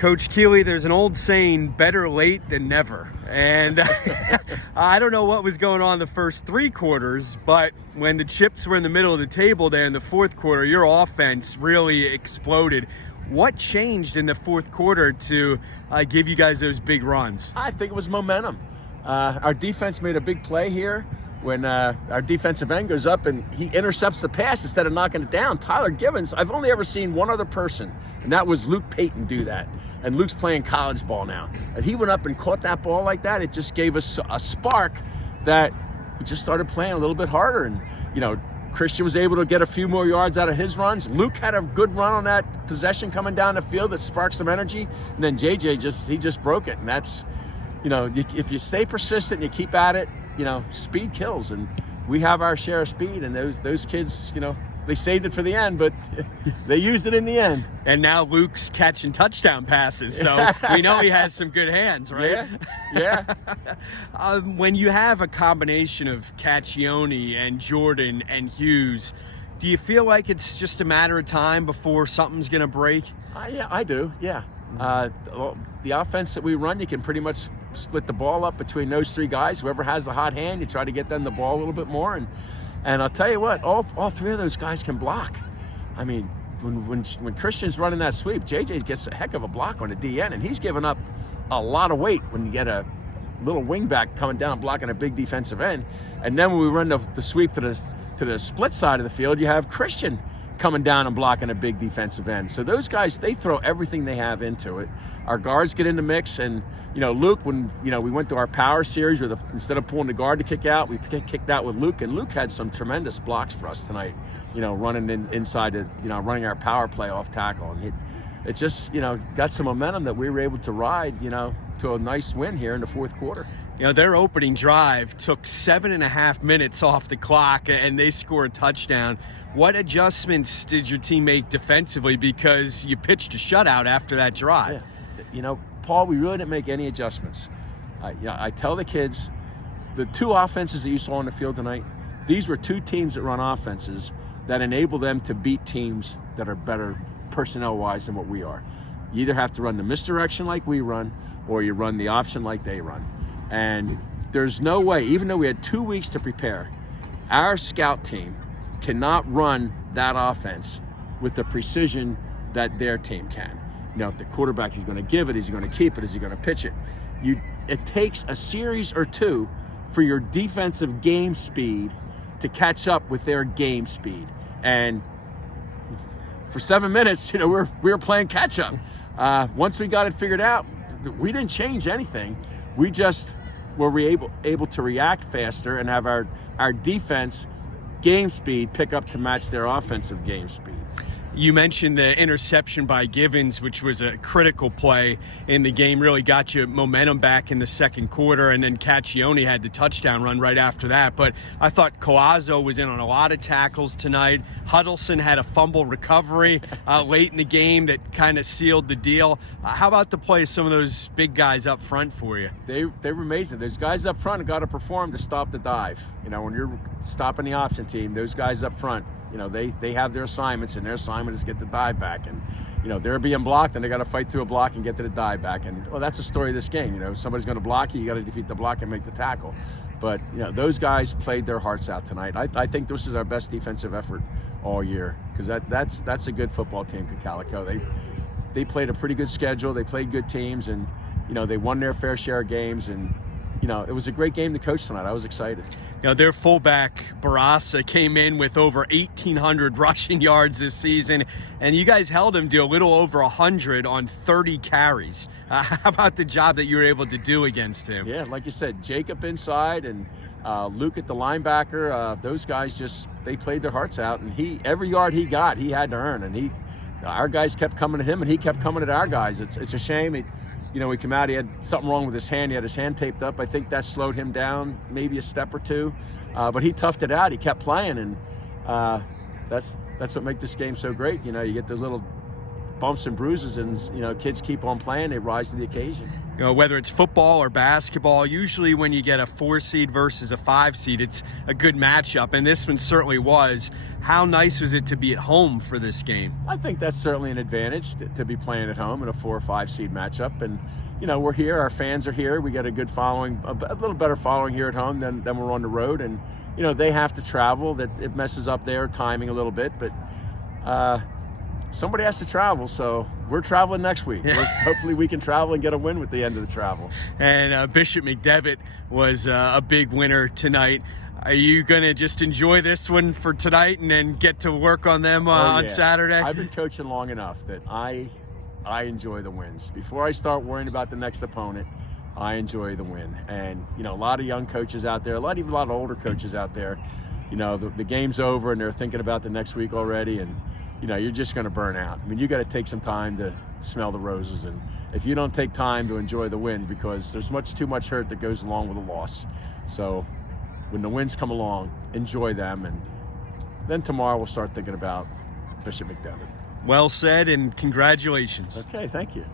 Coach Keeley, there's an old saying, better late than never. And I don't know what was going on the first three quarters, but when the chips were in the middle of the table there in the fourth quarter, your offense really exploded. What changed in the fourth quarter to give you guys those big runs? I think it was momentum. Our defense made a big play here when our defensive end goes up and he intercepts the pass instead of knocking it down. Tyler Gibbons, I've only ever seen one other person, and that was Luke Payton do that. And Luke's playing college ball now. And he went up and caught that ball like that. It just gave us a spark that we just started playing a little bit harder. And, you know, Christian was able to get a few more yards out of his runs. Luke had a good run on that possession coming down the field that sparked some energy. And then JJ just broke it. And that's, you know, if you stay persistent and you keep at it, you know, speed kills, and we have our share of speed, and those kids, you know, they saved it for the end, but they used it in the end. And now Luke's catching touchdown passes, so we know he has some good hands, right? Yeah. When you have a combination of Caccione and Jordan and Hughes, do you feel like it's just a matter of time before something's going to break? Yeah, I do, yeah. The offense that we run, you can pretty much split the ball up between those three guys. Whoever has the hot hand, you try to get them the ball a little bit more. And I'll tell you what, all three of those guys can block. I mean, when Christian's running that sweep, JJ gets a heck of a block on the DN, and he's giving up a lot of weight when you get a little wingback coming down blocking a big defensive end. And then when we run the sweep to the split side of the field, you have Christian coming down and blocking a big defensive end. So those guys, they throw everything they have into it. Our guards get in the mix, and, you know, Luke, when, you know, we went to our power series where instead of pulling the guard to kick out, we kicked out with Luke, and Luke had some tremendous blocks for us tonight, you know, running inside, running our power play off tackle. And it just, you know, got some momentum that we were able to ride, you know, to a nice win here in the fourth quarter. You know, their opening drive took 7.5 minutes off the clock, and they scored a touchdown. What adjustments did your team make defensively, because you pitched a shutout after that drive? Yeah. You know, Paul, we really didn't make any adjustments. I tell the kids, the two offenses that you saw on the field tonight, these were two teams that run offenses that enable them to beat teams that are better personnel-wise than what we are. You either have to run the misdirection like we run, or you run the option like they run. And there's no way, even though we had 2 weeks to prepare, our scout team cannot run that offense with the precision that their team can. You know, if the quarterback is going to give it, is he going to keep it, is he going to pitch it? It takes a series or two for your defensive game speed to catch up with their game speed. And for 7 minutes, you know, we were playing catch up. Once we got it figured out, we didn't change anything. We just were able to react faster and have our defense game speed pick up to match their offensive game speed. You mentioned the interception by Givens, which was a critical play in the game, really got you momentum back in the second quarter, and then Caccione had the touchdown run right after that. But I thought Coazzo was in on a lot of tackles tonight. Huddleston had a fumble recovery late in the game that kind of sealed the deal. How about the play of some of those big guys up front for you? They were amazing. There's guys up front who got to perform to stop the dive. You know, when you're stopping the option team, those guys up front, you know, they have their assignments, and their assignment is get the dive back. And, you know, they're being blocked, and they got to fight through a block and get to the dive back. And, well, that's the story of this game. You know, if somebody's going to block you, you got to defeat the block and make the tackle. But, you know, those guys played their hearts out tonight. I think this is our best defensive effort all year, because that's a good football team, Calico. They played a pretty good schedule. They played good teams, and, you know, they won their fair share of games. And, you know, it was a great game to coach tonight. I was excited. You know, their fullback, Barassa, came in with over 1,800 rushing yards this season, and you guys held him to a little over 100 on 30 carries. How about the job that you were able to do against him? Yeah, like you said, Jacob inside and Luke at the linebacker. Those guys they played their hearts out, and every yard he got, he had to earn. And our guys kept coming at him, and he kept coming at our guys. It's a shame. You know, he came out, he had something wrong with his hand. He had his hand taped up. I think that slowed him down maybe a step or two. But he toughed it out. He kept playing, and that's what makes this game so great. You know, you get those little bumps and bruises, and kids keep on playing. They rise to the occasion. Whether it's football or basketball, usually when you get a 4 seed versus a 5 seed, it's a good matchup, and this one certainly was. How nice was it to be at home for this game? I think that's certainly an advantage to be playing at home in a 4 or 5 seed matchup. And we're here, our fans are here, we got a good following, a little better following here at home than we're on the road. And they have to travel, that it messes up their timing a little bit, but somebody has to travel, so we're traveling next week. Hopefully we can travel and get a win with the end of the travel. And Bishop McDevitt was a big winner tonight. Are you going to just enjoy this one for tonight and then get to work on them on Saturday? I've been coaching long enough that I enjoy the wins. Before I start worrying about the next opponent, I enjoy the win. And, a lot of young coaches out there, even a lot of older coaches out there, the game's over and they're thinking about the next week already, and, you're just going to burn out. I mean, you got to take some time to smell the roses. And if you don't take time to enjoy the win, because there's too much hurt that goes along with a loss. So when the wins come along, enjoy them, and then tomorrow we'll start thinking about Bishop McDevitt. Well said, and congratulations. Okay, thank you.